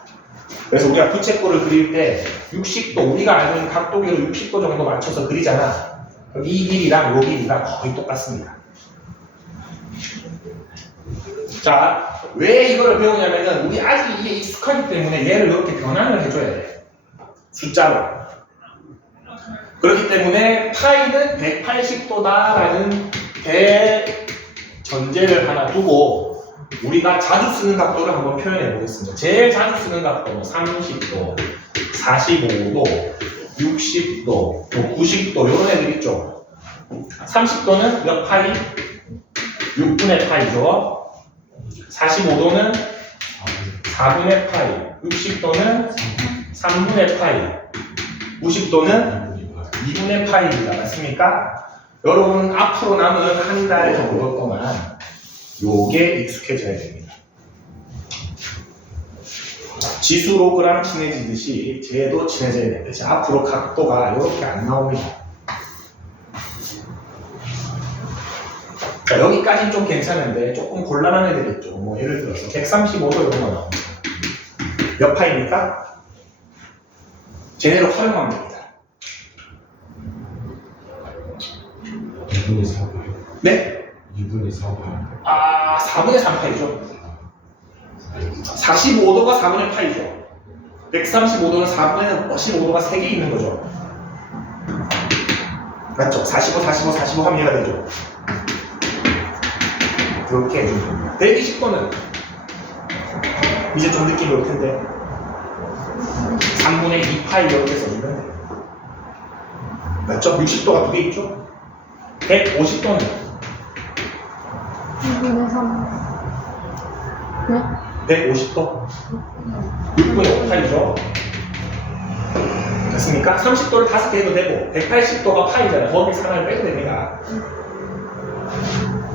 그래서 우리가 부채꼴을 그릴 때 60도, 우리가 알고 있는 각도기로 60도 정도 맞춰서 그리잖아. 그럼 이 길이랑 요 길이가 거의 똑같습니다. 자, 왜 이거를 배우냐면은 우리 아직 이게 익숙하기 때문에 얘를 이렇게 변환을 해줘야 돼. 숫자로. 그렇기 때문에 파이는 180도다라는 대전제를 하나 두고 우리가 자주 쓰는 각도를 한번 표현해 보겠습니다. 제일 자주 쓰는 각도는 30도, 45도, 60도, 90도 이런 애들 있죠. 30도는 몇 파이? 6분의 파이죠. 45도는 4분의 파이, 60도는 3분의 파이, 90도는 2분의 파이입니다. 맞습니까? 여러분 앞으로 남은 한 달 정도 동안 요게 익숙해져야 됩니다. 지수로그랑 친해지듯이 쟤도 친해져야 됩니다. 앞으로 각도가 이렇게 안 나옵니다. 자, 여기까지는 좀 괜찮은데 조금 곤란한 애들 있죠. 뭐 예를 들어서 135도 이런 거 나옵니다. 몇 파입니까? 쟤네를 활용하면 됩니다. 2분의 4파이. 네? 2분의 4파이. 4분의 3파이죠. 45도가 4분의 파이죠. 135도는 4분의 15도가 3개 있는 거죠. 맞죠? 45, 45, 45 하면 얘가 되죠. 그렇게 해줍니다. 120도는 이제 좀 느낌이 올 텐데 3분의 2파이 이렇게 써주면 돼요. 맞죠? 60도가 두 개 있죠? 150도는 6분의 3. 네? 150도. 6분의 5파이죠. 됐습니까? 30도를 5개 해도 되고 180도가 파이잖아요. 거기 하나를 빼도 됩니다.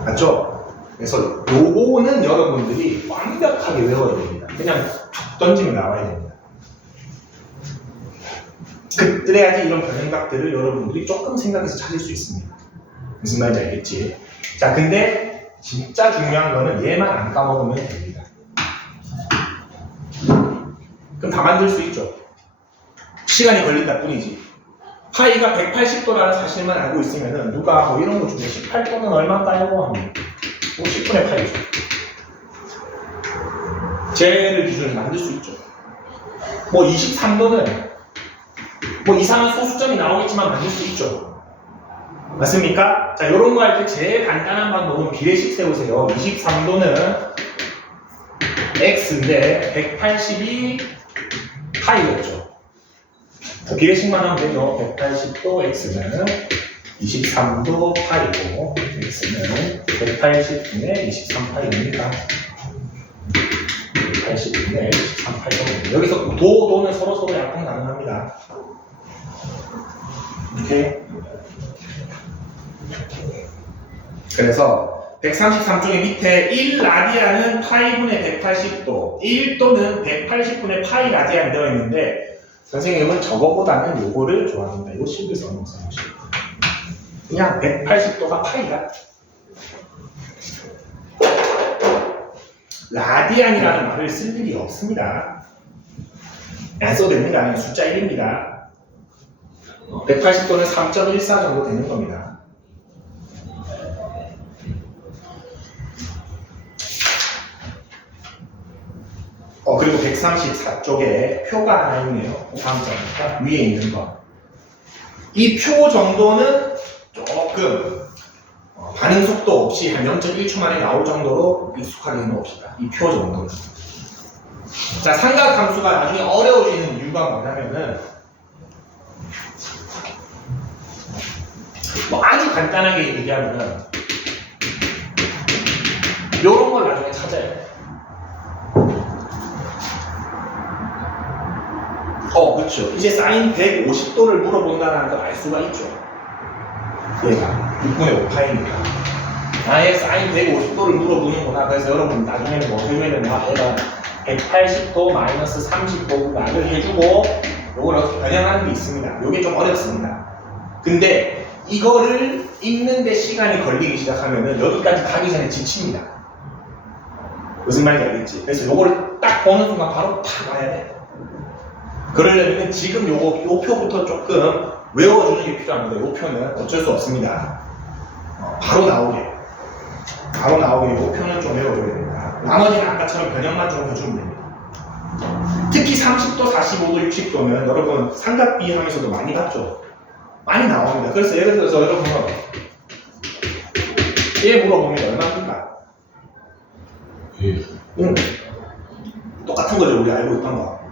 맞죠? 그래서 요거는 여러분들이 완벽하게 외워야 됩니다. 그냥 툭 던지면 나와야 됩니다. 그래야지 이런 변형각들을 여러분들이 조금 생각해서 찾을 수 있습니다. 무슨 말인지 알겠지? 자, 근데 진짜 중요한 거는 얘만 안 까먹으면 됩니다. 그럼 다 만들 수 있죠. 시간이 걸린다 뿐이지. 파이가 180도라는 사실만 알고 있으면은 누가 뭐 이런 거 중에 18도는 얼마일까요? 하면 뭐 10분의 8이죠. 쟤를 기준으로 만들 수 있죠. 뭐 23도는 뭐 이상한 소수점이 나오겠지만 만들 수 있죠. 맞습니까? 자, 이런 거 할 때 제일 간단한 방법은 비례식 세우세요. 23도는 x인데 180이 파이였죠. 비례식만 하면 되죠. 180도 x는 23도 파이고 x는 180분의 23파이입니다. 180분의 23파이입니다. 여기서 도는 서로 약분 가능합니다. 오케이. 그래서 133쪽의 밑에 1라디안은 파이분의 180도, 1도는 180분의 파이 라디안 되어 있는데 선생님은 저거보다는 요거를 좋아합니다. 이거 실에서 써놓으세요. 그냥 180도가 파이다. 라디안이라는 말을 쓸 일이 없습니다. 안 써도 됩니다. 그냥 숫자 1입니다. 180도는 3.14 정도 되는 겁니다. 그리고 134쪽에 표가 하나 있네요. 다음 장니까 위에 있는 거. 이 표 정도는 조금 반응 속도 없이 한 0.1초 만에 나올 정도로 익숙하게 해놓읍시다. 이 표 정도는. 자, 삼각함수가 나중에 어려워지는 이유가 뭐냐면은 뭐 아주 간단하게 얘기하면은 요런 걸 나중에 찾아야 돼. 그렇죠. 이제 사인 150도를 물어본다는 걸 알 수가 있죠. 얘가 6분의 5파이니까. 아예 사인 150도를 물어보는구나. 그래서 여러분 나중에는 뭐 해줘야 되나? 얘가 180도 마이너스 30도를 해주고 요걸 어떻게 변형하는 게 있습니다. 요게 좀 어렵습니다. 근데 이거를 읽는데 시간이 걸리기 시작하면은 여기까지 가기 전에 지칩니다. 무슨 말인지 알겠지? 그래서 요거를 딱 보는 순간 바로 탁 와야 돼. 그러려면 지금 요 표부터 조금 외워주는 게 필요합니다. 요 표는 어쩔 수 없습니다. 바로 나오게 요 표는 좀 외워줘야 됩니다. 나머지는 아까처럼 변형만 좀 해주면 됩니다. 특히 30도, 45도, 60도는 여러분 삼각비 하면서도 많이 봤죠? 많이 나옵니다. 그래서 예를 들어서 여러분은 얘 물어보면 얼마입니까? 응. 똑같은 거죠. 우리 알고 있던 거.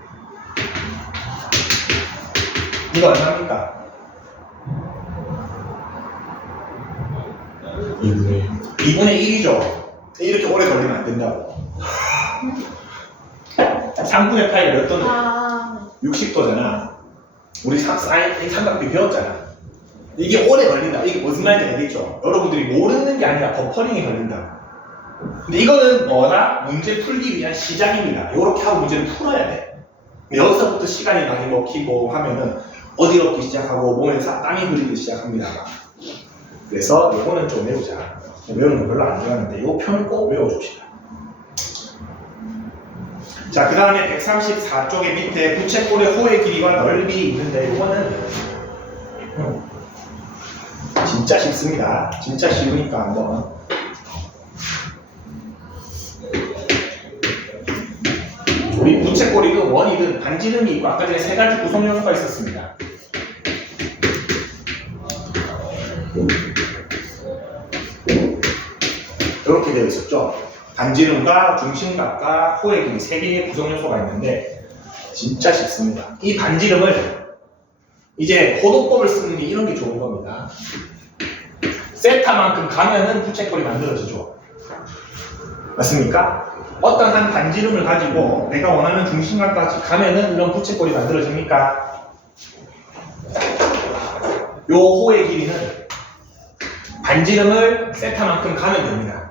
이거 얼마입니까? 2분의 1이죠. 이렇게 오래 걸리면 안 된다고. 3분의 파이가 몇 도냐? 60도잖아. 우리 삼각비 배웠잖아. 이게 오래 걸린다. 이게 무슨 말인지 알겠죠? 여러분들이 모르는 게 아니라 버퍼링이 걸린다. 근데 이거는 뭐다? 문제 풀기 위한 시작입니다. 이렇게 하고 문제를 풀어야 돼. 여기서부터 시간이 많이 먹히고 하면은 어지럽기 시작하고 몸에서 땀이 흐르기 시작합니다. 그래서 이거는 좀 외우자. 외우는 거 별로 안 좋아하는데 이 표는 꼭 외워줍시다. 자, 그 다음에 134쪽의 밑에 부채꼴의 호의 길이와 넓이 있는데 이거는 진짜 쉽습니다. 진짜 쉬우니까 한번. 우리 부채꼴이든 원이든 반지름이 있고 아까 전에 세 가지 구성 요소가 있었습니다. 이렇게 되어 있었죠. 반지름과 중심각과 호의 길이 세 개의 구성 요소가 있는데 진짜 쉽습니다. 이 반지름을 이제 호도법을 쓰는 게 이런 게 좋은 겁니다. 세타만큼 가면은 부채꼴이 만들어지죠. 맞습니까? 어떤 한 반지름을 가지고 내가 원하는 중심각까지 가면은 이런 부채꼴이 만들어집니까? 요 호의 길이는 반지름을 세타만큼 가면 됩니다.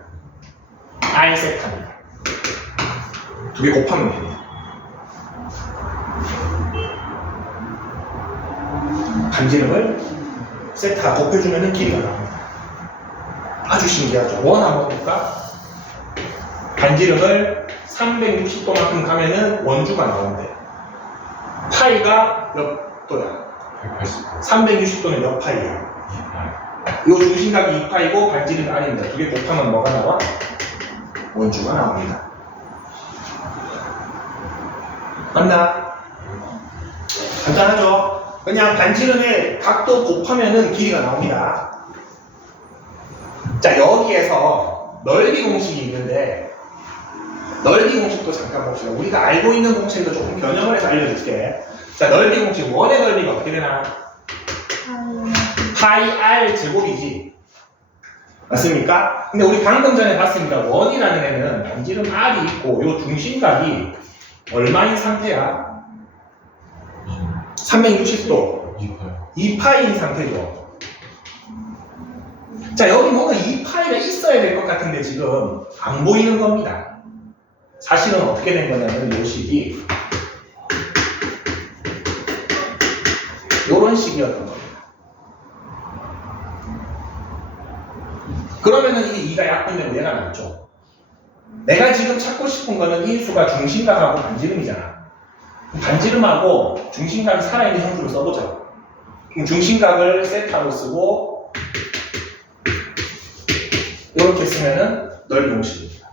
R 세타입니다. 두 개 곱하면 됩니다. 반지름을 세타 곱해주면 길이가 나옵니다. 아주 신기하죠. 원 한번 볼까? 반지름을 360도만큼 가면은 원주가 나오는데 파이가 몇 도야? 180도. 360도는 몇 파이야? 이 중심각이 2파이고 반지름이 R입니다. 두 개 곱하면 뭐가 나와? 원주가 나옵니다. 맞나? 간단하죠? 그냥 반지름의 각도 곱하면은 길이가 나옵니다. 자, 여기에서 넓이 공식이 있는데 넓이 공식도 잠깐 봅시다. 우리가 알고 있는 공식도 조금 변형을 해서 알려줄게. 자, 넓이 공식 원의 넓이가 어떻게 되나? 파이 R 제곱이지. 맞습니까? 근데 우리 방금 전에 봤습니다. 원이라는 애는 반지름 R이 있고 요 중심각이 얼마인 상태야? 360도 2파이인 상태죠. 자, 여기 뭔가 2파이가 있어야 될 것 같은데 지금 안 보이는 겁니다. 사실은 어떻게 된 거냐면 요 식이 요런 식이었던 겁니다. 그러면은 이게 2가 약분되고 얘가 남죠. 내가 지금 찾고 싶은 거는 이 수가 중심각하고 반지름이잖아. 반지름하고 중심각이 살아있는 형태로 써보자. 그럼 중심각을 세타로 쓰고 이렇게 쓰면은 넓이 공식입니다.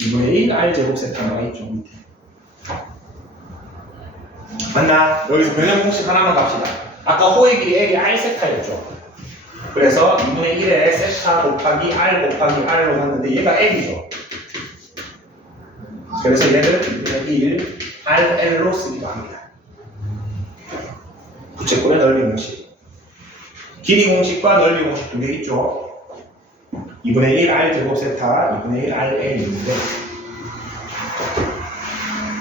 2분의 1 R 제곱 세타 나와 있죠. 밑에. 맞나? 여기서 변형 공식 하나만 갑시다. 아까 호의 길이 L이 R 세타였죠. 그래서 2분의 1에 세타 곱하기 R 곱하기 R로 했는데 얘가 L이죠. 그래서 얘를 2분의 1 RL로 쓰기도 합니다. 부채꼴의 넓이 공식. 길이 공식과 넓이 공식 두 개 있죠. 2분의 1 R 제곱 세타, 2분의 1 RL인데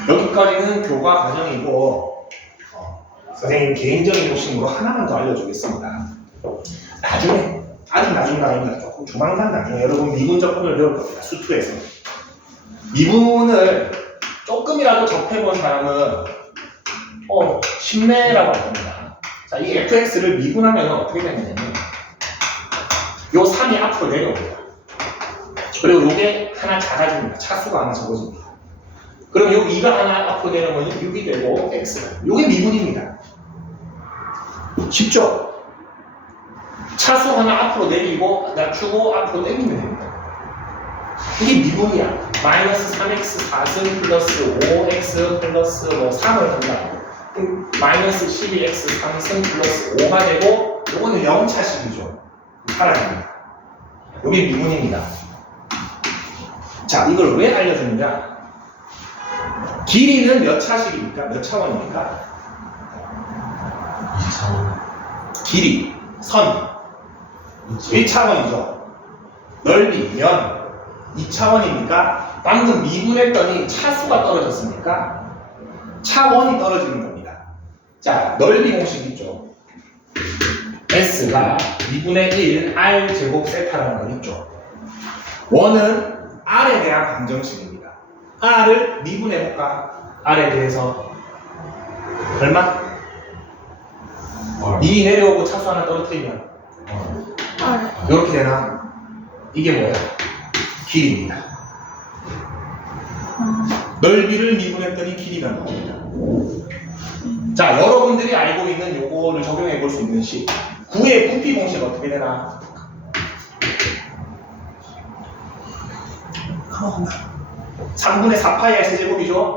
여기까지는 교과 과정이고 선생님 개인적인 욕심으로 하나만 더 알려주겠습니다. 나중에, 아주 나중에 아닙니다. 조금 조만간 나중에 여러분 미분 접근을 배울 겁니다. 수투에서. 미분을 조금이라도 접해본 사람은 쉽네라고 할 겁니다. 자, 이 fx를 미분하면 어떻게 되냐면 요 3이 앞으로 내려옵니다. 그리고 요게 하나 작아집니다. 차수가 하나 적어집니다. 그럼 요 2가 하나 앞으로 내려오면 6이 되고 x가. 요게 미분입니다. 쉽죠? 차수 하나 앞으로 내리고 낮추고 앞으로 당기면 됩니다. 이게 미분이야. 마이너스 3x 4승 플러스 5x 플러스 뭐 3을 한다. 마이너스 12x 3승 플러스 5가 되고 요거는 0차식이죠. 사라집니다. 요게 미분입니다. 자, 이걸 왜 알려주느냐? 길이는 몇 차식입니까? 몇 차원입니까? 2차원. 길이, 선 1차원이죠. 넓이, 면 2차원이니까 방금 미분했더니 차수가 떨어졌습니까? 차원이 떨어지는 겁니다. 자, 넓이 공식 있죠. S가 2분의 1 R 제곱 세타라는 거 있죠. 원은 R에 대한 방정식입니다. R을 미분해볼까? R에 대해서 얼마? 2 내려오고 차수 하나 떨어뜨리면 이렇게 되나? 이게 뭐야? 길이입니다. 넓이를 미분했더니 길이가 나옵니다. 자, 여러분들이 알고 있는 요거를 적용해 볼 수 있는 식. 9의 부피 공식 어떻게 되나? 3분의 4파이의 세제곱이죠?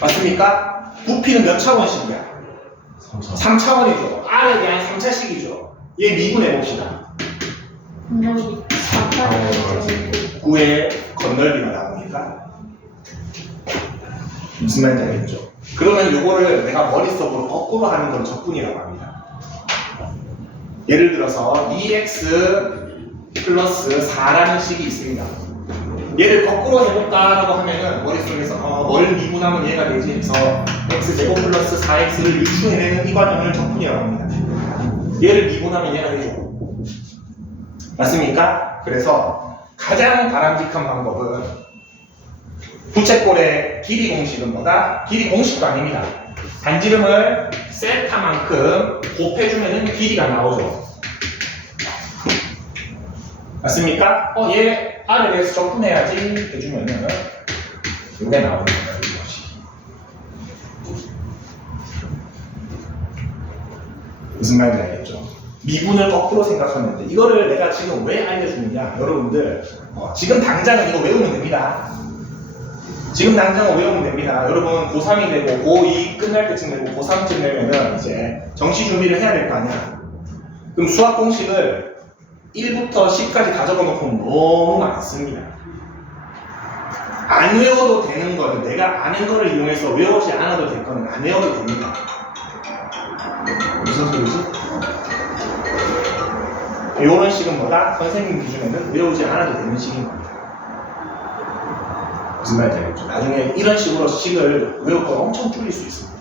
맞습니까? 부피는 몇 차원식이야? 3차원이죠. R에 대한 3차식이죠. 얘 미분해 봅시다. 9의 건널비가 나옵니까? 무슨 말인지 알겠죠? 그러면 요거를 내가 머릿속으로 거꾸로 하는 걸 적분이라고 합니다. 예를 들어서 2x 플러스 4라는 식이 있습니다. 얘를 거꾸로 해볼까라고 하면은 머릿속에서 뭘 미분하면 얘가 되지 해서 x제곱 플러스 4x를 유추해내는 이 과정을 적분이라고 합니다. 얘를 미분하면 얘가 되죠. 맞습니까? 그래서 가장 바람직한 방법은 부채꼴의 길이 공식은 뭐다? 길이 공식도 아닙니다. 반지름을 세타만큼 곱해주면은 길이가 나오죠. 맞습니까? 얘 R에 대해서 적분해야지 해주면은 이게 나오는 거예요. 이것이. 무슨 말인지 알겠죠? 미분을 거꾸로 생각하면 돼. 이거를 내가 지금 왜 알려주느냐? 여러분들 지금 당장은 이거 외우면 됩니다. 지금 당장은 외우면 됩니다. 여러분 고3이 되고 고2 끝날 때쯤 되고 고3쯤 되면은 이제 정시 준비를 해야 될 거 아니야. 그럼 수학 공식을 1부터 10까지 다 적어놓고 너무 많습니다. 안 외워도 되는 거는 내가 아는 거를 이용해서 외우지 않아도 될 거는 안 외워도 됩니다. 무슨 소리지? 이런 식은 뭐다? 선생님 기준에는 외우지 않아도 되는 식인 겁니다. 무슨 말인지 알겠죠? 나중에 이런 식으로 식을 외울 거 엄청 줄일 수 있습니다.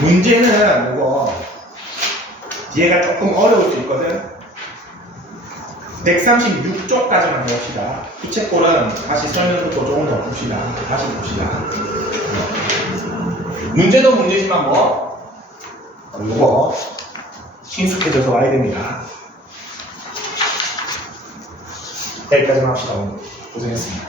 문제는 이거 뒤에가 조금 어려울 수 있거든. 136쪽까지만 해봅시다. 부채꼴은 다시 설명부터 조금 더 봅시다. 다시 봅시다. 문제도 문제지만 이거 친숙해져서 와야 됩니다. 여기까지만 합시다. 오늘 고생했습니다.